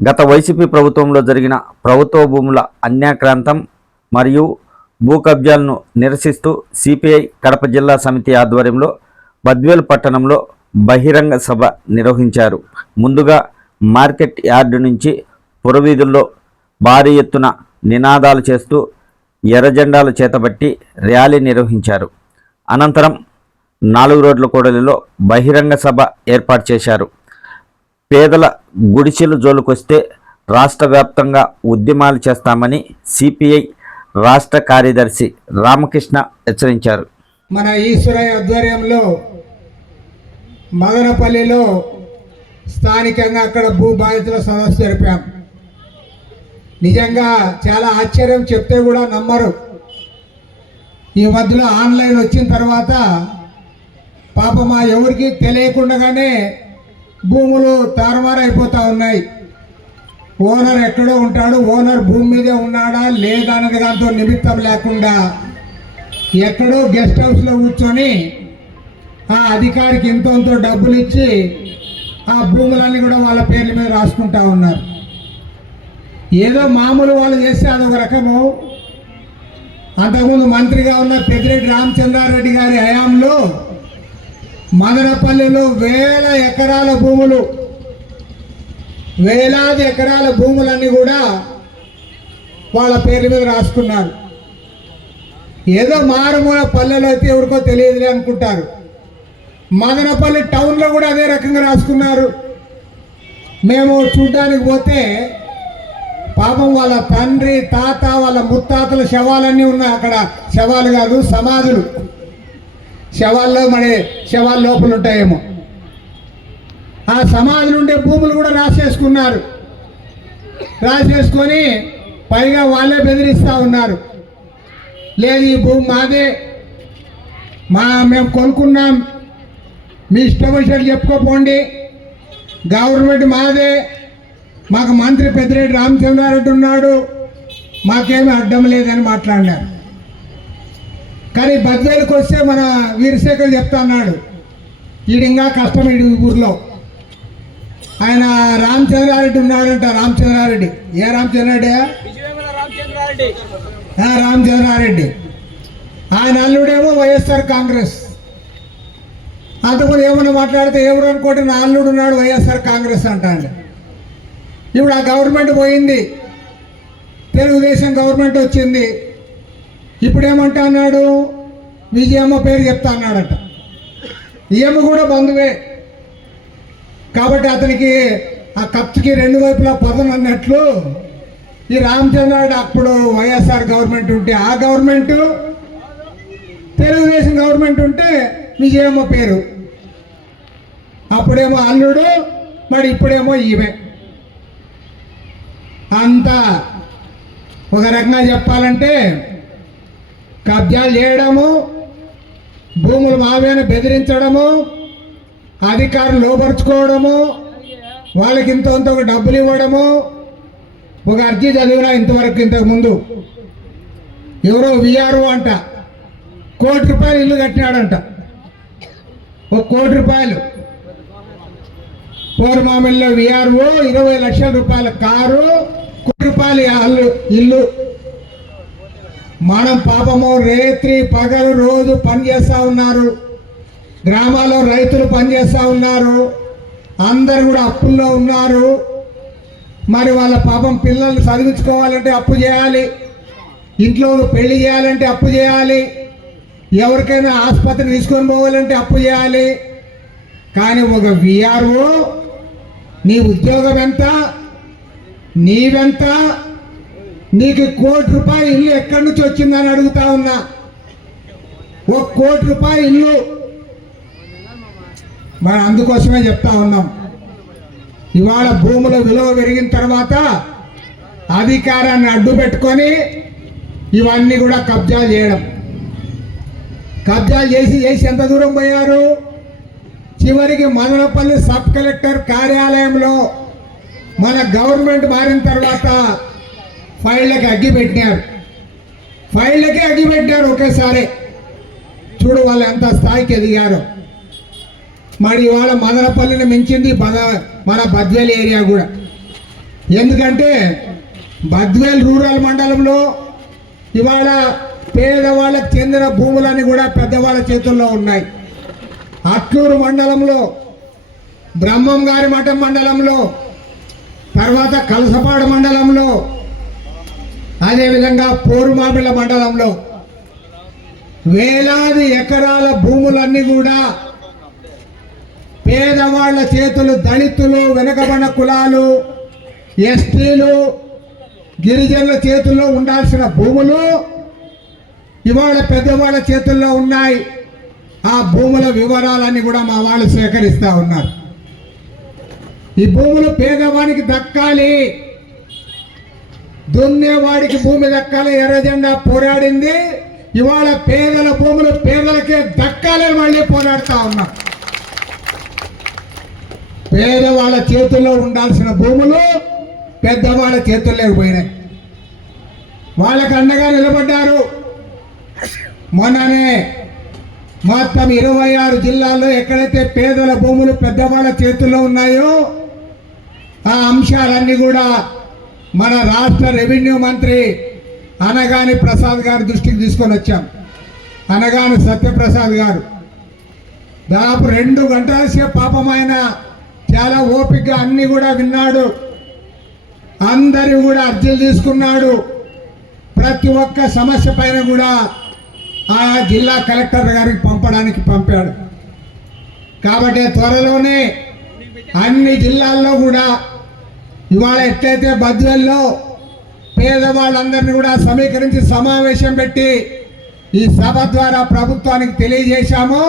గత వైసీపీ ప్రభుత్వంలో జరిగిన ప్రభుత్వ భూముల అన్యాక్రాంతం మరియు భూ కబ్జాలను నిరసిస్తూ సిపిఐ కడప జిల్లా సమితి ఆధ్వర్యంలో బద్వేలు పట్టణంలో బహిరంగ సభ నిర్వహించారు. ముందుగా మార్కెట్ యార్డు నుంచి పురవీధుల్లో భారీ ఎత్తున నినాదాలు చేస్తూ ఎర్రజెండాలు చేతబట్టి ర్యాలీ నిర్వహించారు. అనంతరం 4 రోడ్ల కూడలిలో బహిరంగ సభ ఏర్పాటు చేశారు. పేదల గుడిసెలు జోలుకొస్తే రాష్ట్ర వ్యాప్తంగా ఉద్యమాలు చేస్తామని సిపిఐ రాష్ట్ర కార్యదర్శి రామకృష్ణ హెచ్చరించారు. మన ఈశ్వరయ్య ఆధ్వర్యంలో మదనపల్లిలో స్థానికంగా అక్కడ భూ బాధితుల సదస్సు జరిపాం. నిజంగా చాలా ఆశ్చర్యం, చెప్తే కూడా నమ్మరు. ఈ మధ్యలో ఆన్లైన్ వచ్చిన తర్వాత పాపం ఎవరికి తెలియకుండానే భూములు తారుమారైపోతూ ఉన్నాయి. ఓనర్ ఎక్కడో ఉంటాడు, ఓనర్ భూమి మీదే ఉన్నాడా లేదా అన్నది దాంతో నిమిత్తం లేకుండా ఎక్కడో గెస్ట్ హౌస్లో కూర్చొని ఆ అధికారికి ఇంతో డబ్బులు ఇచ్చి ఆ భూములన్నీ కూడా వాళ్ళ పేర్ల మీద రాసుకుంటా ఉన్నారు. ఏదో మామూలు వాళ్ళు చేస్తే అదొక రకము. అంతకుముందు మంత్రిగా ఉన్న పెద్దిరెడ్డి రామచంద్రారెడ్డి గారి హయాంలో మదనపల్లిలో వేలాది ఎకరాల భూములన్నీ కూడా వాళ్ళ పేర్ల మీద రాసుకున్నారు. ఏదో మారుమూల పల్లెలో అయితే ఎవరికో తెలియదులే అనుకుంటారు. మదనపల్లి టౌన్లో కూడా అదే రకంగా రాసుకున్నారు. మేము చూడ్డానికి పోతే పాపం వాళ్ళ తండ్రి, తాత, వాళ్ళ ముత్తాతల శవాలన్నీ ఉన్నాయి. అక్కడ శవాలు కాదు, సమాధులు. శవాల్లో శవాల లోపల ఉంటాయేమో. ఆ సమాధులు ఉండే భూములు కూడా రాసేసుకున్నారు. రాసేసుకొని పైగా వాళ్ళే బెదిరిస్తూ ఉన్నారు. లేదు, ఈ భూమి మాదే, మేము కొనుక్కున్నాం, మీ ఇష్టం వచ్చినట్టు చెప్పుకోపోండి, గవర్నమెంట్ మాదే, మాకు మంత్రి పెద్దిరెడ్డి రామచంద్రారెడ్డి ఉన్నాడు, మాకేమీ అడ్డం లేదని మాట్లాడినారు. కానీ బద్వేలుకి వస్తే మన వీరశేఖర్ చెప్తా అన్నాడు, ఈడింగా కష్టం ఈ ఊర్లో. ఆయన రామచంద్రారెడ్డి ఉన్నాడంట. రామచంద్రారెడ్డి ఏ రామచంద్రారెడ్డి? రామచంద్రారెడ్డి. ఆయన అల్లుడేమో వైఎస్ఆర్ కాంగ్రెస్. అంతకుముందు ఏమన్నా మాట్లాడితే ఎవరు అనుకోండి, నా అల్లుడు ఉన్నాడు వైఎస్ఆర్ కాంగ్రెస్ అంటాడు. ఇప్పుడు ఆ గవర్నమెంట్ పోయింది, తెలుగుదేశం గవర్నమెంట్ వచ్చింది. ఇప్పుడేమంటా అన్నాడు, విజయమ్మ పేరు చెప్తా అన్నాడట. ఈయమ్మ కూడా బంధువే కాబట్టి అతనికి ఆ కప్స్కి 2 వైపులా పదం అన్నట్లు ఈ రామచంద్రారెడ్డి అప్పుడు వైఎస్ఆర్ గవర్నమెంట్ ఉంటే ఆ గవర్నమెంటు, తెలుగుదేశం గవర్నమెంట్ ఉంటే విజయమ్మ పేరు. అప్పుడేమో అల్లుడు, మరి ఇప్పుడేమో ఈమె. అంతా ఒక రకంగా చెప్పాలంటే కబ్జాలు చేయడము, భూములు మావేన బెదిరించడము, అధికారులు లోపరుచుకోవడము, వాళ్ళకి ఇంత ఒక డబ్బులు ఇవ్వడము. ఒక అర్జీ చదివినా ఇంతకుముందు ఎవరో విఆర్ఓ అంట, ₹1,00,00,000 ఇల్లు కట్టినాడంట. ₹1 కోటి. పోర్మామిల్లో విఆర్ఓ 20 లక్షల రూపాయల కారు, ₹1,00,00,000 ఇల్లు. మనం పాపము రేత్రి పగలు రోజు పనిచేస్తూ ఉన్నారు. గ్రామాల్లో రైతులు పనిచేస్తూ ఉన్నారు. అందరు కూడా అప్పుల్లో ఉన్నారు. మరి వాళ్ళ పాపం పిల్లల్ని చదివించుకోవాలంటే అప్పు చేయాలి, ఇంట్లో పెళ్లి చేయాలంటే అప్పు చేయాలి, ఎవరికైనా ఆసుపత్రికి తీసుకొని పోవాలంటే అప్పు చేయాలి. కానీ ఒక విఆర్ఓ నీ ఉద్యోగం ఎంత, నీవెంత, నీకు ₹1,00,00,000 ఇల్లు ఎక్కడి నుంచి వచ్చిందని అడుగుతా ఉన్నా. ₹1,00,00,000 ఇల్లు. మరి అందుకోసమే చెప్తా ఉన్నాం, ఇవాళ భూముల విలువ పెరిగిన తర్వాత అధికారాన్ని అడ్డు పెట్టుకొని ఇవన్నీ కూడా కబ్జాలు చేయడం. కబ్జాలు చేసి ఎంత దూరం పోయారు? చివరికి మదనపల్లి సబ్ కలెక్టర్ కార్యాలయంలో మన గవర్నమెంట్ మారిన తర్వాత ఫైళ్ళకి అగ్గి పెట్టినారు ఒకేసారి. చూడు వాళ్ళు ఎంత స్థాయికి ఎదిగారు. మరి ఇవాళ మదనపల్లిని మించింది మన బద్వేలు ఏరియా కూడా. ఎందుకంటే బద్వేల్ రూరల్ మండలంలో ఇవాళ పేదవాళ్ళకు చెందిన భూములన్నీ కూడా పెద్దవాళ్ళ చేతుల్లో ఉన్నాయి. అట్లూరు మండలంలో, బ్రహ్మం గారి మఠం మండలంలో, తర్వాత కలసపాడు మండలంలో, అదేవిధంగా పోరుమామిళ్ళ మండలంలో వేలాది ఎకరాల భూములన్నీ కూడా పేదవాళ్ల చేతులు, దళితులు, వెనుకబడిన కులాలు, ఎస్టీలు, గిరిజనుల చేతుల్లో ఉండాల్సిన భూములు ఇవాళ పెద్దవాళ్ళ చేతుల్లో ఉన్నాయి. ఆ భూముల వివరాలన్నీ కూడా మా వాళ్ళు సేకరిస్తూ ఉన్నారు. ఈ భూములు పేదవానికి దక్కాలి, దున్నేవాడికి భూమి దక్కాలి, ఎర్రజెండా పోరాడింది. ఇవాళ పేదల భూములు పేదలకే దక్కాలని మళ్ళీ పోరాడుతూ ఉన్నాం. పేదవాళ్ళ చేతుల్లో ఉండాల్సిన భూములు పెద్దవాళ్ళ చేతుల్లోకి పోయినాయి. వాళ్ళకు అండగా నిలబడ్డారు. మొన్ననే మొత్తం 26 జిల్లాల్లో ఎక్కడైతే పేదల భూములు పెద్దవాళ్ళ చేతుల్లో ఉన్నాయో ఆ అంశాలన్నీ కూడా మన రాష్ట్ర రెవెన్యూ మంత్రి అనగాని ప్రసాద్ గారి దృష్టికి తీసుకొని వచ్చాం. అనగాని సత్యప్రసాద్ గారు దాదాపు 2 గంటల సేపు పాపం ఆయన చాలా ఓపికగా అన్ని కూడా విన్నాడు. అందరూ కూడా అర్జీలు తీసుకున్నాడు. ప్రతి ఒక్క సమస్య పైన కూడా ఆ జిల్లా కలెక్టర్ గారికి పంపాడు. కాబట్టి త్వరలోనే అన్ని జిల్లాల్లో కూడా ఇవాళ ఎట్లయితే బద్వేల్లో పేదవాళ్ళందరినీ కూడా సమీకరించి సమావేశం పెట్టి ఈ సభ ద్వారా ప్రభుత్వానికి తెలియజేశామో